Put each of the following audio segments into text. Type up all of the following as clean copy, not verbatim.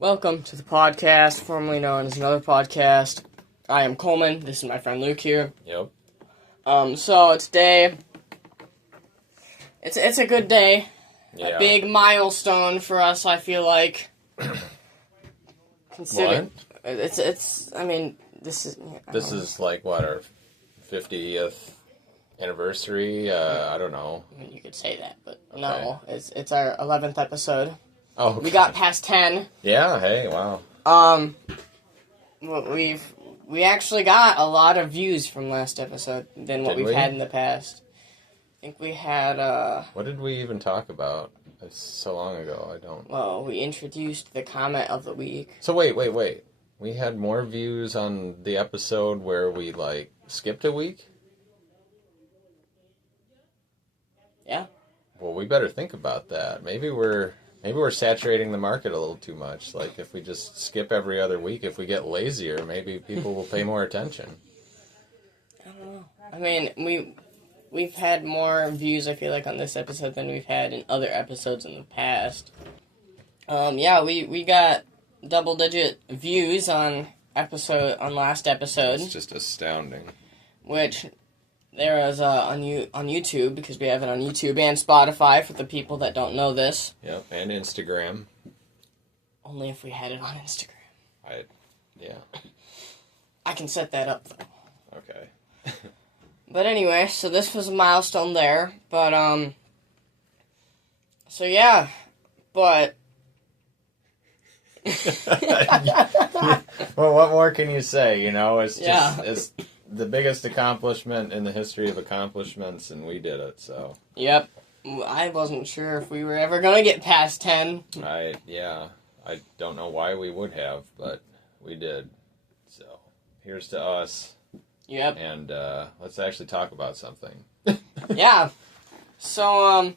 Welcome to the podcast, formerly known as Another Podcast. I am Coleman. This is my friend Luke here. Yep. So today, it's a good day. Yeah. A big milestone for us, I feel like. What? This is... This is like, what, our 50th anniversary? I don't know. I mean, you could say that, but no. It's our 11th episode. Oh, okay. We got past 10. Yeah, hey, wow. We actually got a lot of views from last episode than what we've had in the past. I think we had, What did we even talk about? It's so long ago, I don't... Well, we introduced the comment of the week. So wait. We had more views on the episode where we, skipped a week? Yeah. Well, we better think about that. Maybe we're saturating the market a little too much. Like, if we just skip every other week, if we get lazier, maybe people will pay more attention. I don't know. I mean, we've had more views, I feel like, on this episode than we've had in other episodes in the past. We got double-digit views on last episode. It's just astounding. Which there was on YouTube, because we have it on YouTube and Spotify for the people that don't know this. Yep, and Instagram. Only if we had it on Instagram. Yeah. I can set that up, though. Okay. But anyway, so this was a milestone there. But, but... Well, what more can you say, you know? It's just, Yeah. It's the biggest accomplishment in the history of accomplishments, and we did it, so. Yep. I wasn't sure if we were ever going to get past 10. I don't know why we would have, but we did. So, here's to us. Yep. And, let's actually talk about something. Yeah. So,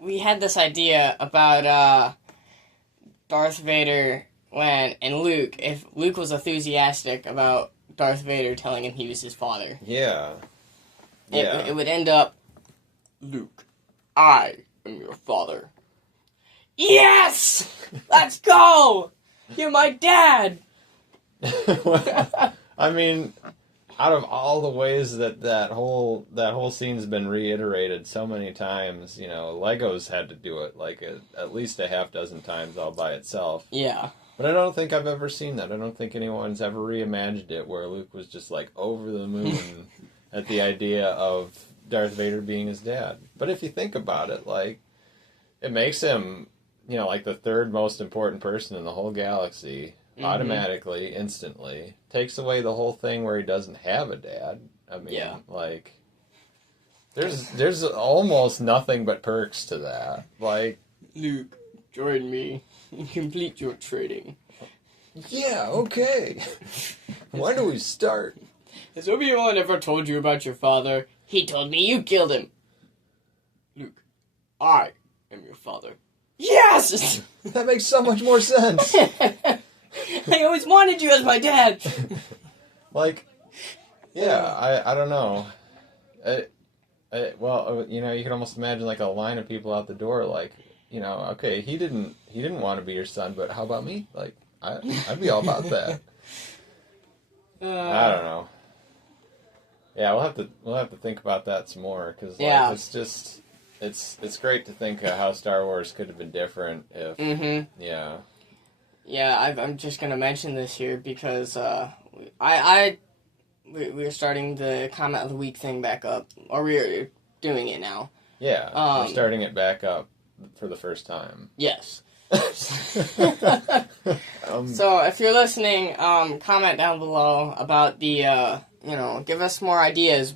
we had this idea about, Darth Vader and Luke, if Luke was enthusiastic about Darth Vader telling him he was his father. Yeah. It would end up, Luke, I am your father. Yes! Let's go! You're my dad! Well, I mean, out of all the ways that whole scene's been reiterated so many times, you know, Lego's had to do it at least a half dozen times all by itself. Yeah. But I don't think I've ever seen that. I don't think anyone's ever reimagined it where Luke was just over the moon at the idea of Darth Vader being his dad. But if you think about it, it makes him, the third most important person in the whole galaxy. Mm-hmm. Automatically, instantly. Takes away the whole thing where he doesn't have a dad. I mean, yeah. There's almost nothing but perks to that. Luke, join me and complete your training. Yeah, okay. Why do we start? Has Obi-Wan ever told you about your father? He told me you killed him. Luke, I am your father. Yes! That makes so much more sense. I always wanted you as my dad. I don't know. You can almost imagine a line of people out the door, okay, he didn't want to be your son, but how about me? I'd be all about that. I don't know. Yeah, we'll have to think about that some more because it's just it's great to think how Star Wars could have been different if yeah. Yeah, I'm just gonna mention this here because we're starting the comment of the week thing back up, or we're doing it now. Yeah, we're starting it back up for the first time. Yes. So if you're listening, comment down below about the give us more ideas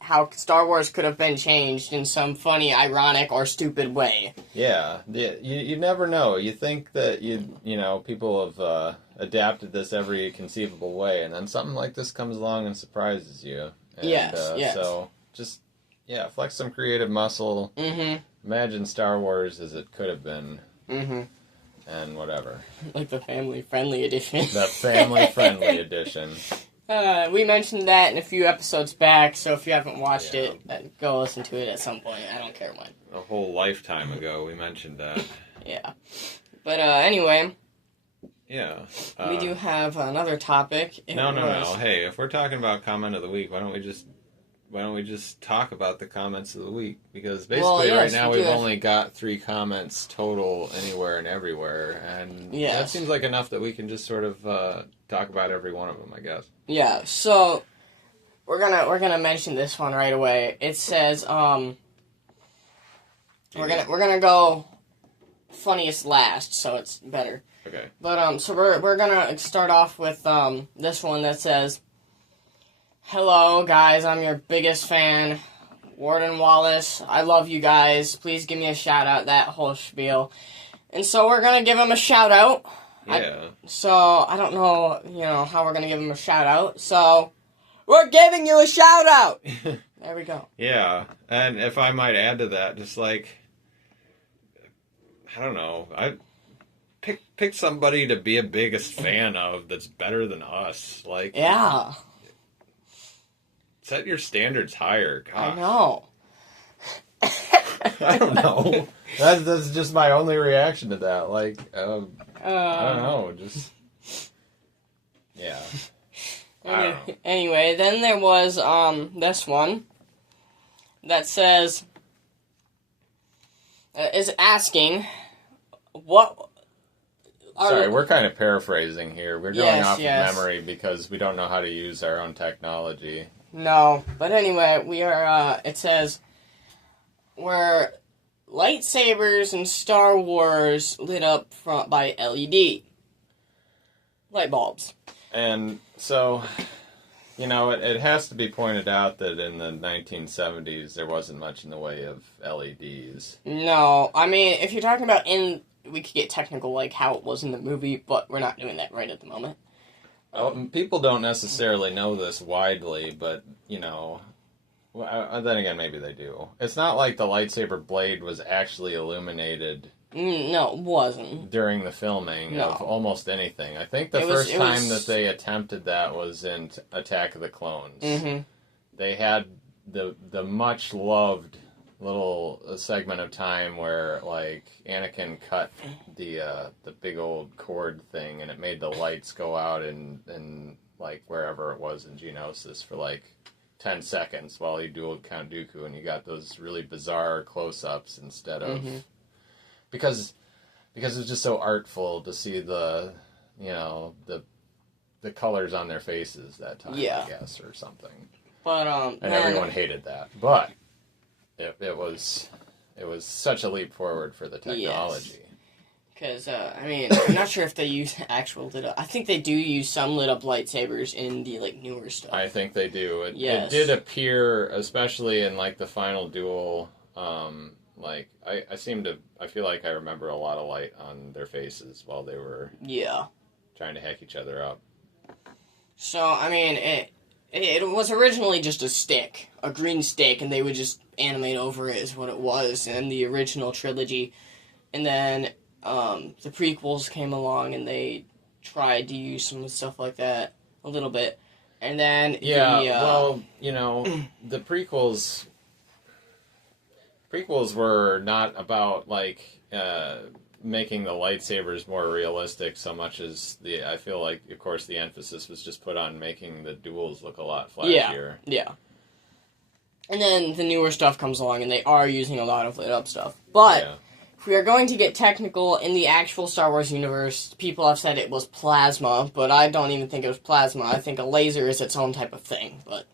how Star Wars could have been changed in some funny, ironic, or stupid way. Yeah, you never know. You think that people have adapted this every conceivable way, and then something like this comes along and surprises you. And, yes. So just flex some creative muscle. Mm-hmm. Imagine Star Wars as it could have been. Mm-hmm. And whatever. Like the family-friendly edition. The family-friendly edition. We mentioned that in a few episodes back, so if you haven't watched it, go listen to it at some point. I don't care when. A whole lifetime ago, we mentioned that. Yeah. But anyway, Yeah. we do have another topic. No. Hey, if we're talking about comment of the week, why don't we just talk about the comments of the week? Because basically right now we've only got 3 comments total anywhere and everywhere, and that seems like enough that we can just sort of talk about every one of them, I guess. Yeah. So we're gonna mention this one right away. It says we're gonna go funniest last, so it's better. Okay. But so we're gonna start off with this one that says, "Hello guys, I'm your biggest fan, Warden Wallace. I love you guys. Please give me a shout out." That whole spiel, and so we're gonna give him a shout out. Yeah. I don't know, how we're gonna give him a shout out. So we're giving you a shout out. There we go. Yeah, and if I might add to that, just like, I don't know, I pick somebody to be a biggest fan of that's better than us. Like, yeah, set your standards higher. Gosh. I know. I don't know. That's just my only reaction to that. Like, I don't know. Just yeah. Anyway, then there was this one that says is asking what. Sorry, we're kind of paraphrasing here. We're going off of yes. memory because we don't know how to use our own technology. No, but anyway, we are. It says were lightsabers in Star Wars lit up by LED light bulbs. And so, it has to be pointed out that in the 1970s there wasn't much in the way of LEDs. No, I mean, if you're talking about we could get technical like how it was in the movie, but we're not doing that right at the moment. People don't necessarily know this widely, but, then again, maybe they do. It's not like the lightsaber blade was actually illuminated. No, it wasn't. During the filming of almost anything. I think the first time that they attempted that was in Attack of the Clones. Mm-hmm. They had the much loved little segment of time where, like, Anakin cut the big old cord thing and it made the lights go out in like wherever it was in Geonosis for like 10 seconds while he dueled Count Dooku, and you got those really bizarre close-ups instead of because it was just so artful to see the colors on their faces that time, I guess, or something. But and everyone hated that, but it was such a leap forward for the technology. Because, I'm not sure if they use actual lit up. I think they do use some lit up lightsabers in the, newer stuff. I think they do. It did appear, especially in, the final duel, I feel like I remember a lot of light on their faces while they were trying to hack each other up. So, it was originally just a green stick, and they would just animate over it is what it was in the original trilogy. And then the prequels came along, and they tried to use some stuff like that a little bit. And then the prequels were not about, making the lightsabers more realistic so much as I feel like, of course, the emphasis was just put on making the duels look a lot flashier. Yeah. And then the newer stuff comes along, and they are using a lot of lit up stuff. But if we are going to get technical in the actual Star Wars universe, people have said it was plasma, but I don't even think it was plasma. I think a laser is its own type of thing. But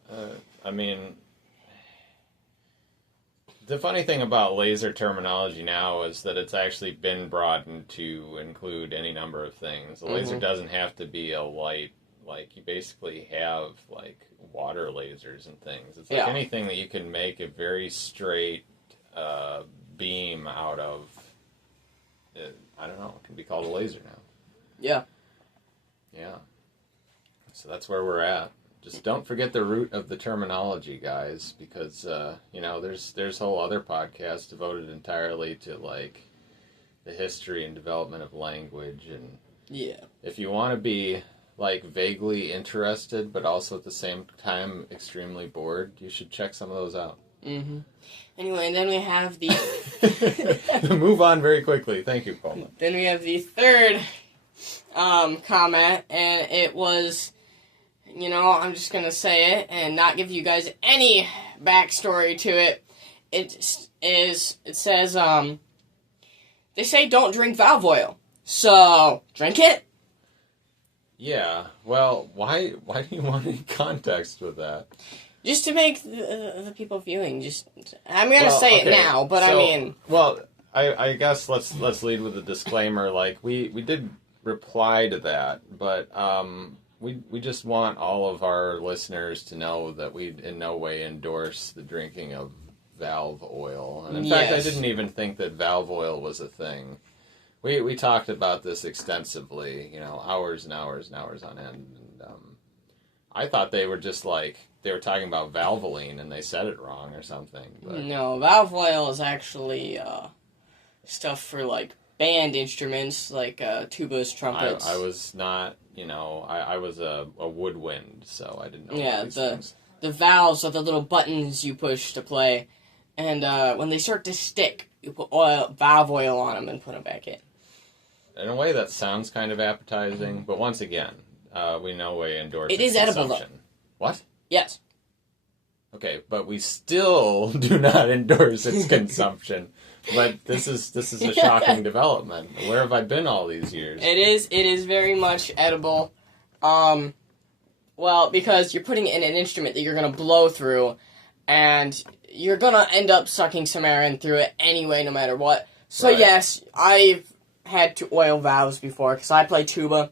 the funny thing about laser terminology now is that it's actually been broadened to include any number of things. A laser doesn't have to be a light. You basically have, water lasers and things. It's anything that you can make a very straight beam out of. I don't know. It can be called a laser now. Yeah. So that's where we're at. Just don't forget the root of the terminology, guys, because there's whole other podcasts devoted entirely to the history and development of language, and if you want to be vaguely interested but also at the same time extremely bored, you should check some of those out. Mm-hmm. Anyway, and then we have the... Move on very quickly. Thank you, Coleman. Then we have the third comment, and it was, I'm just going to say it and not give you guys any backstory to it. It says, they say don't drink valve oil, so drink it. Yeah, well, why do you want any context with that? Just to make the people viewing, I'm going to say it now, but Well, I guess let's lead with a disclaimer. Like, we did reply to that, but we just want all of our listeners to know that we in no way endorse the drinking of valve oil. And in fact, I didn't even think that valve oil was a thing. We talked about this extensively, hours and hours and hours on end. And I thought they were just they were talking about Valvoline and they said it wrong or something. But... No, valve oil is actually stuff for band instruments like tubas, trumpets. I was not, I was a woodwind, so I didn't know. Yeah, these things. The valves are the little buttons you push to play, and when they start to stick, you put valve oil on them and put them back in. In a way, that sounds kind of appetizing, but once again, we no way endorse it is edible, though. What? Yes. Okay, but we still do not endorse its consumption. But this is a shocking development. Where have I been all these years? It is very much edible. Well, because you're putting it in an instrument that you're gonna blow through, and you're gonna end up sucking some air in through it anyway, no matter what. So right. Yes, I've had to oil valves before, because I play tuba,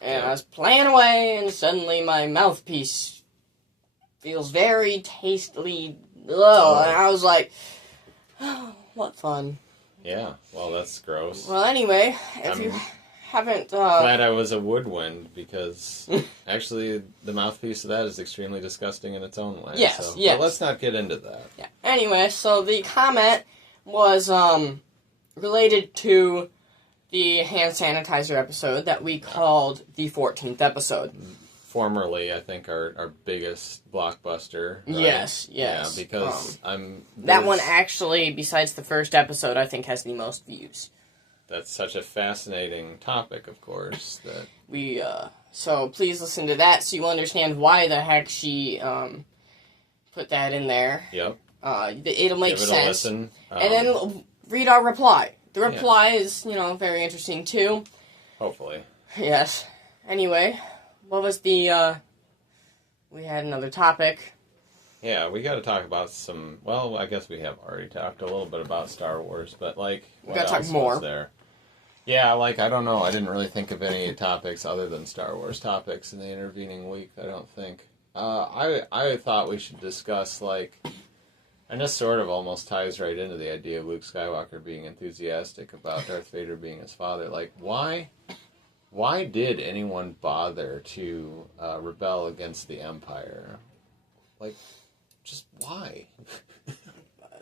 and I was playing away, and suddenly my mouthpiece feels very tastily, and I was like, oh, what fun. Yeah, well, that's gross. Well, anyway, if you haven't... glad I was a woodwind, because actually the mouthpiece of that is extremely disgusting in its own way. Yes. But let's not get into that. Yeah. Anyway, so the comment was related to the hand sanitizer episode that we called the 14th episode. Formerly, I think, our biggest blockbuster. Right? Yes. Yeah, because that one actually, besides the first episode, I think has the most views. That's such a fascinating topic, of course, that... So please listen to that so you understand why the heck she, put that in there. Yep. It'll make Give it sense. a listen. And then read our reply. The reply is, very interesting, too. Hopefully. Yes. Anyway, what was the, we had another topic. Yeah, we got to talk about some, well, I guess we have already talked a little bit about Star Wars, but, what got to talk more. Was there? Yeah, I don't know. I didn't really think of any topics other than Star Wars topics in the intervening week, I don't think. I thought we should discuss, and this sort of almost ties right into the idea of Luke Skywalker being enthusiastic about Darth Vader being his father. Why did anyone bother to rebel against the Empire? Just why?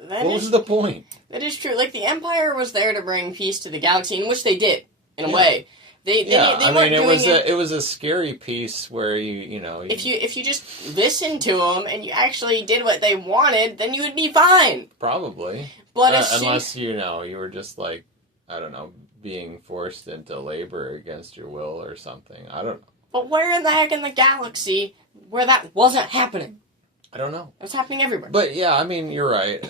What was the point? That is true. The Empire was there to bring peace to the galaxy, in which they did, in a way. They weren't doing it. It was a scary piece where if you just listened to them and you actually did what they wanted, then you would be fine. Probably, but unless you were just I don't know, being forced into labor against your will or something. I don't know. But where in the heck in the galaxy where that wasn't happening? I don't know. It was happening everywhere. But yeah, you're right.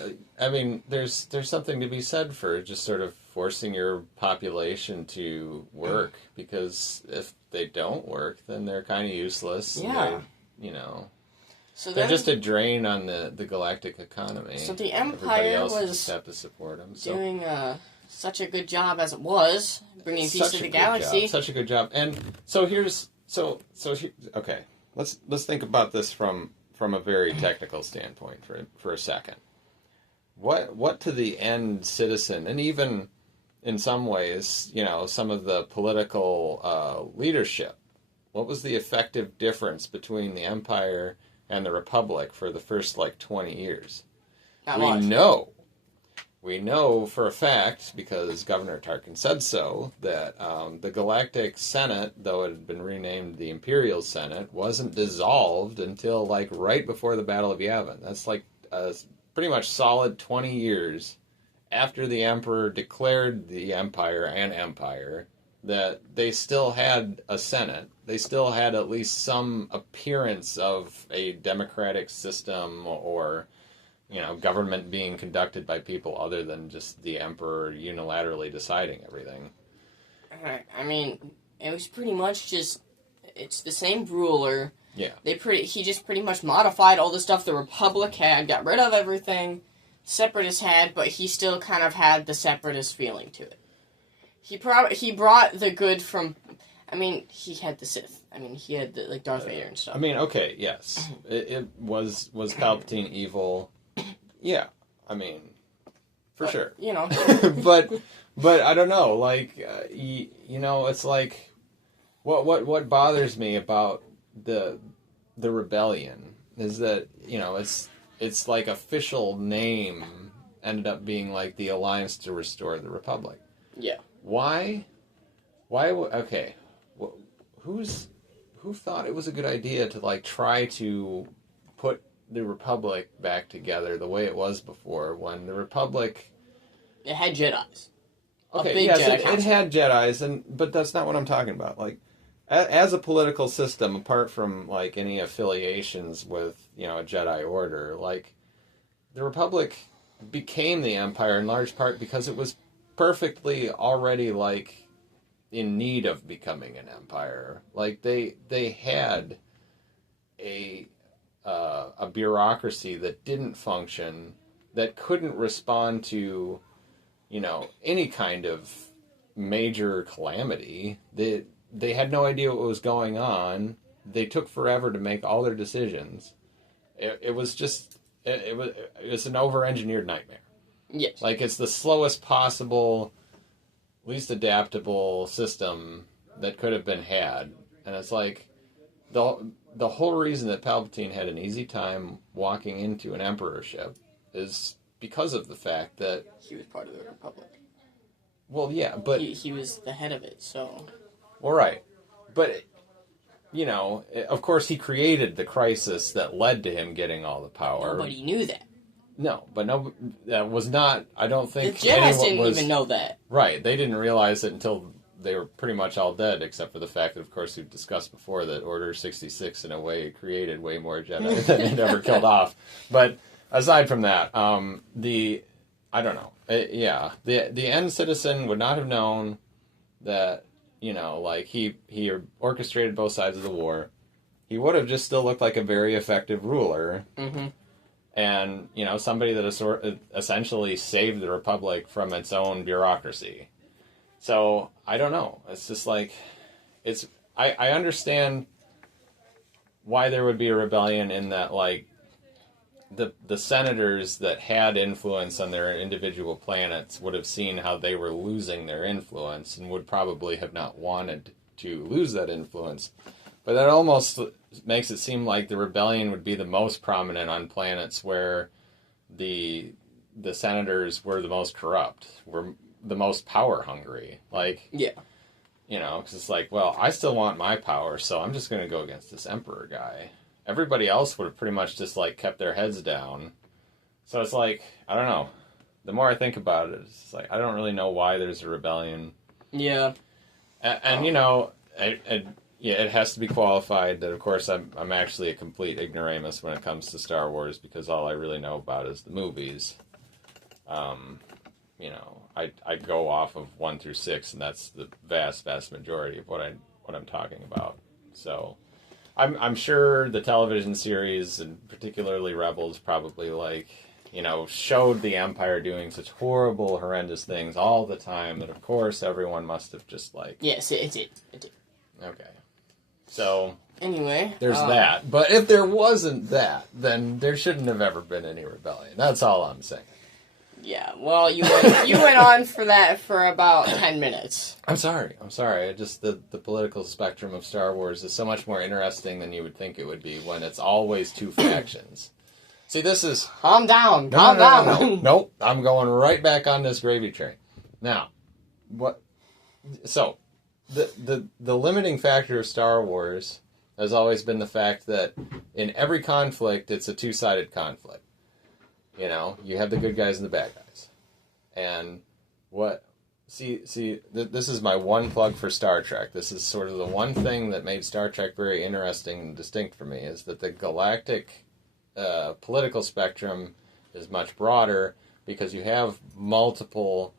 There's something to be said for just sort of forcing your population to work, because if they don't work, then they're kind of useless. Yeah. So they're just a drain on the galactic economy. So the Empire Everybody else was just have to support them. Doing such a good job as it was, bringing peace to the galaxy. Such a good job. And so okay. Let's think about this from a very technical standpoint for a second. What to the end citizen, and even in some ways, some of the political leadership, what was the effective difference between the Empire and the Republic for the first 20 years? Not much. We know for a fact, because Governor Tarkin said so, that the Galactic Senate, though it had been renamed the Imperial Senate, wasn't dissolved until right before the Battle of Yavin. That's pretty much solid 20 years after the Emperor declared the Empire an empire, that they still had a Senate. They still had at least some appearance of a democratic system or, government being conducted by people other than just the Emperor unilaterally deciding everything. I mean, it was pretty much just, it's the same ruler. Yeah. He just pretty much modified all the stuff the Republic had, got rid of everything Separatists had, but he still kind of had the Separatist feeling to it. He brought the good from, he had the Sith. He had the, Darth Vader and stuff. Okay, yes. It was Palpatine evil? Yeah. For sure. But I don't know, it's like, what bothers me about the rebellion is that, it's like official name ended up being like the Alliance to Restore the Republic. Yeah. Why? Okay. Who thought it was a good idea to try to put the Republic back together the way it was before when the Republic... It had Jedis. Okay, yes, it had Jedis, but that's not what I'm talking about. As a political system, apart from any affiliations with a Jedi Order, the Republic became the Empire in large part because it was perfectly already in need of becoming an empire. They had a bureaucracy that didn't function, that couldn't respond to any kind of major calamity. They had no idea what was going on. They took forever to make all their decisions. It was an over-engineered nightmare. Yes. It's the slowest possible, least adaptable system that could have been had. And it's the whole reason that Palpatine had an easy time walking into an emperorship is because of the fact that... He was part of the Republic. Well, yeah, but... He was the head of it, so... Well, right. But, of course he created the crisis that led to him getting all the power. Nobody knew that. No, but that was not, I don't think... The Jedi didn't even know that. Right, they didn't realize it until they were pretty much all dead, except for the fact that, of course, we've discussed before that Order 66, in a way, created way more Jedi than it ever killed off. But aside from that, I don't know. The end citizen would not have known that, he orchestrated both sides of the war. He would have just still looked like a very effective ruler. Mm-hmm. And, somebody that essentially saved the Republic from its own bureaucracy. So, I don't know. It's just I understand why there would be a rebellion in that, the senators that had influence on their individual planets would have seen how they were losing their influence and would probably have not wanted to lose that influence. But that almost makes it seem like the rebellion would be the most prominent on planets where the senators were the most corrupt, were the most power hungry. Yeah. Because it's I still want my power, so I'm just going to go against this emperor guy. Everybody else would have pretty much just kept their heads down. So it's I don't know. The more I think about it, it's I don't really know why there's a rebellion. Yeah. It has to be qualified that, of course, I'm actually a complete ignoramus when it comes to Star Wars because all I really know about is the movies. I go off of 1 through 6, and that's the vast majority of what I'm talking about. So, I'm sure the television series, and particularly Rebels, probably showed the Empire doing such horrible, horrendous things all the time that, of course, everyone must have just Yes, it did. Okay. So... Anyway... There's that. But if there wasn't that, then there shouldn't have ever been any rebellion. That's all I'm saying. Yeah, well, you went on for that for about 10 minutes. I'm sorry. Just the political spectrum of Star Wars is so much more interesting than you would think it would be when it's always two factions. See, this is... Calm down. No. Nope. I'm going right back on this gravy train. Now, what... So, the limiting factor of Star Wars has always been the fact that in every conflict, it's a two-sided conflict. You know, you have the good guys and the bad guys. And what... See, this is my one plug for Star Trek. This is sort of the one thing that made Star Trek very interesting and distinct for me, is that the galactic political spectrum is much broader because you have multiple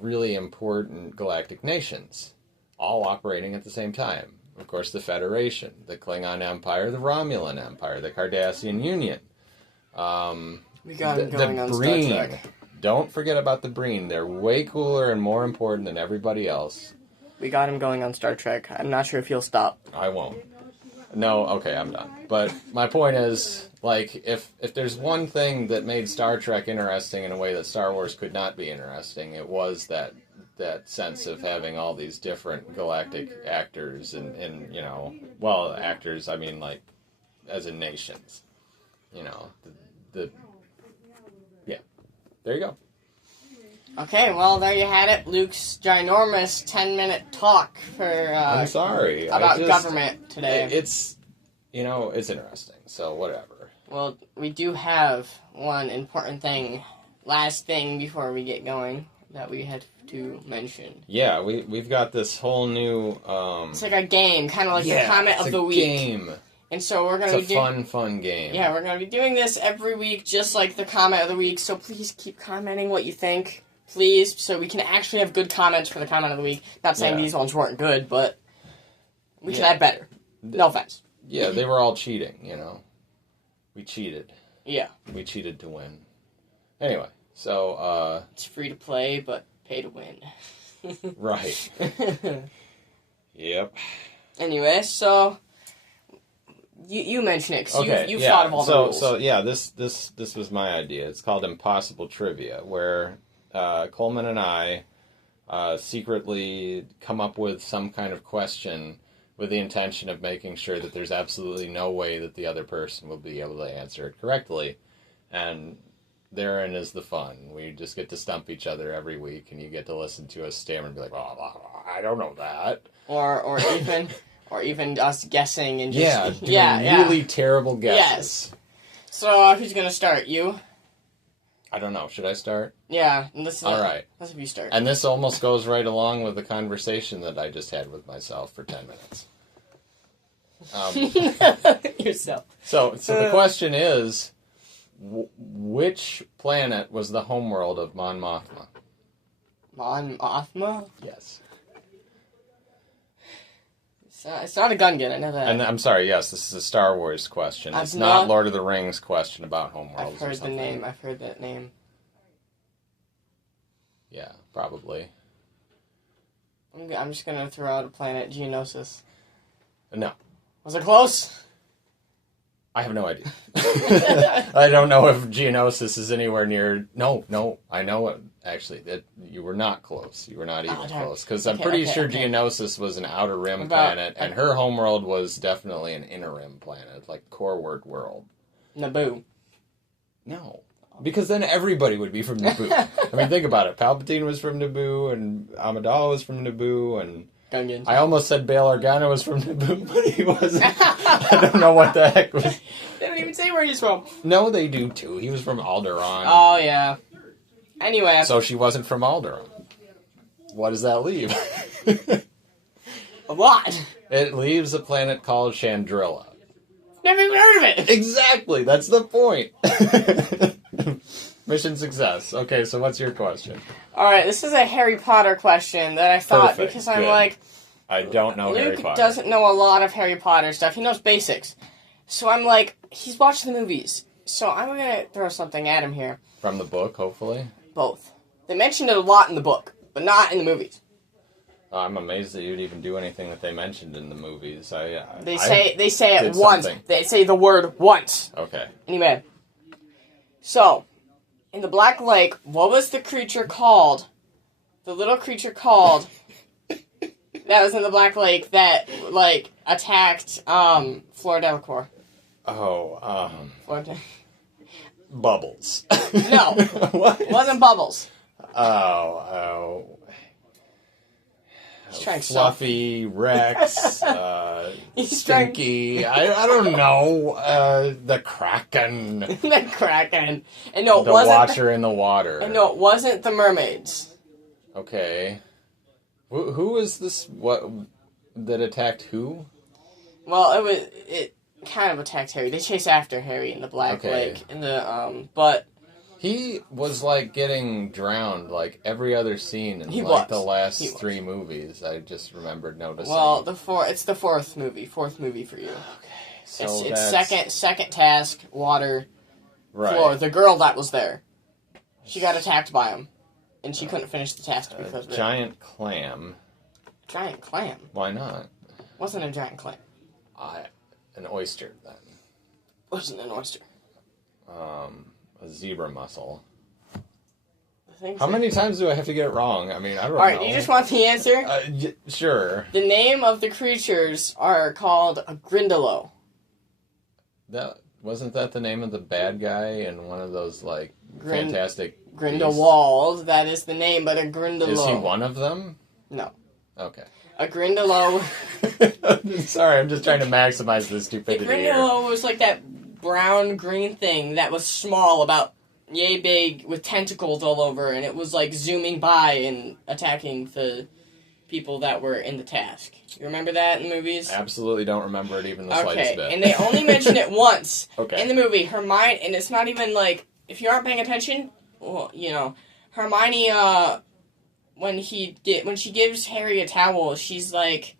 really important galactic nations all operating at the same time. Of course, the Federation, the Klingon Empire, the Romulan Empire, the Cardassian Union. We got him going on Star Trek. Don't forget about the Breen. They're way cooler and more important than everybody else. We got him going on Star Trek. I'm not sure if he'll stop. I won't. No, okay, I'm done. But my point is, like, if there's one thing that made Star Trek interesting in a way that Star Wars could not be interesting, it was that sense of having all these different galactic actors and you know, well, actors, I mean, like, as in nations. You know, yeah. There you go. Okay, well, there you had it. Luke's ginormous 10-minute talk for I'm sorry. about government today. It's, you know, it's interesting, so whatever. Well, we do have one important thing, last thing before we get going, that we had to mention. Yeah, we've got this whole new... it's like a game, kind of like the comment of the week. Game. And so we're going to be fun game. Yeah, we're going to be doing this every week, just like the comment of the week. So please keep commenting what you think, please, so we can actually have good comments for the comment of the week. Not saying these ones weren't good, but we can have better. No offense. Yeah, they were all cheating, you know. We cheated. Yeah. We cheated to win. Anyway, so... it's free to play, but pay to win. Right. Yep. Anyway, so... You mention it, because you've thought of all the rules. So, yeah, this was my idea. It's called Impossible Trivia, where Coleman and I secretly come up with some kind of question with the intention of making sure that there's absolutely no way that the other person will be able to answer it correctly. And therein is the fun. We just get to stump each other every week, and you get to listen to us stammer and be like, oh, I don't know that. Or even us guessing and just... really terrible guesses. Yes. So, who's going to start? You? I don't know. Should I start? Yeah. All right. Let's have you start. And this almost goes right along with the conversation that I just had with myself for 10 minutes. Yourself. So the question is, which planet was the homeworld of Mon Mothma? Mon Mothma? Yes. It's not a Gungan, I know that. And I'm sorry, yes, this is a Star Wars question. It's not Lord of the Rings question about homeworlds. I've heard that name. Yeah, probably. I'm just going to throw out a planet, Geonosis. No. Was it close? I have no idea. I don't know if Geonosis is anywhere near... No, I know it. Actually, that you were not close. You were not even close. Because I'm pretty sure Geonosis was an outer rim planet, and her homeworld was definitely an inner rim planet, like Coreward world. Naboo. No. Because then everybody would be from Naboo. I mean, think about it. Palpatine was from Naboo, and Amidala was from Naboo, and... Gungans. I almost said Bail Organa was from Naboo, but he wasn't. I don't know what the heck was... They don't even say where he's from. No, they do, too. He was from Alderaan. Oh, yeah. Anyway. So she wasn't from Alderaan. What does that leave? A lot. It leaves a planet called Chandrilla. Never even heard of it. Exactly. That's the point. Mission success. Okay, so what's your question? Alright, this is a Harry Potter question that I thought, Perfect. because I'm Good. like... I don't know Harry Luke Potter. doesn't know a lot of Harry Potter stuff. He knows basics. So I'm like, he's watched the movies. So I'm going to throw something at him here. From the book, hopefully? Both. They mentioned it a lot in the book, but not in the movies. I'm amazed that you'd even do anything that they mentioned in the movies. They say it once. Something. They say the word once. Okay. Anyway. So, in the Black Lake, what was the creature called? The little creature called that was in the Black Lake that, like, attacked, Flora Delacour. Oh, Flora Bubbles. No. What? It wasn't Bubbles. Oh. Fluffy, Rex, He's Stinky, I don't know, the Kraken. The Kraken. And no, it the wasn't Watcher in the water. And no, it wasn't the mermaids. Okay. Who was this, that attacked who? Well, it kind of attacked Harry. They chase after Harry in the Black Lake. But... He was, like, getting drowned, like, every other scene in, the last 3 movies. I just remembered noticing. Well, it's the fourth movie for you. Okay, so it's second task, water, right. floor. The girl that was there, she got attacked by him, and she couldn't finish the task because of it. Giant clam. Giant clam? Why not? Wasn't a giant clam. An oyster, then. Wasn't an oyster. A zebra mussel. How many times do I have to get it wrong? I mean, I don't know. Alright, you just want the answer? Sure. The name of the creatures are called a Grindylow. Wasn't that the name of the bad guy in one of those, like, fantastic... Grindelwald, that is the name, but a Grindylow. Is he one of them? No. Okay. A Grindylow... Sorry, I'm just trying to maximize the stupidity here. A Grindylow was like that brown-green thing that was small, about yay big, with tentacles all over, and it was, like, zooming by and attacking the people that were in the task. You remember that in the movies? Absolutely don't remember it even the slightest bit. And they only mention it once in the movie. Hermione, and it's not even, like, if you aren't paying attention, well, you know, Hermione, when she gives Harry a towel, she's like,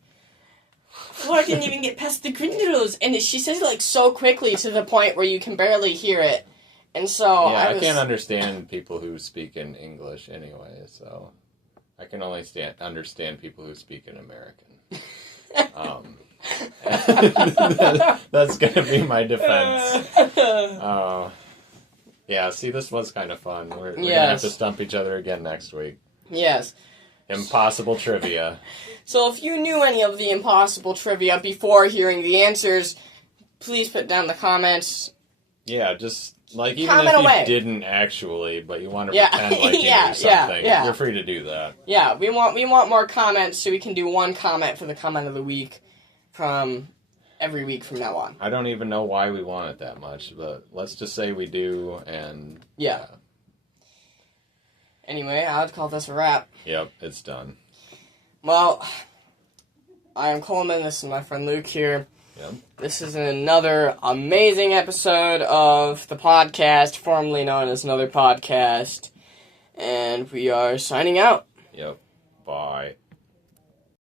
Fleur didn't even get past the Grindylows, and she says it like so quickly to the point where you can barely hear it, and so I can't understand people who speak in English anyway, so I can only understand people who speak in American. That's gonna be my defense. Yeah, see, this was kind of fun. We're gonna have to stump each other again next week. Yes. Impossible trivia. So if you knew any of the impossible trivia before hearing the answers, please put down the comments. Yeah, just, like, even if you didn't actually, but you want to pretend like you knew something, you're free to do that. Yeah, we want more comments so we can do one comment for the comment of the week from every week from now on. I don't even know why we want it that much, but let's just say we do, and... Yeah. Anyway, I'd call this a wrap. Yep, it's done. Well, I am Coleman, this is my friend Luke here. Yep. This is another amazing episode of the podcast, formerly known as Another Podcast, and we are signing out. Yep, bye.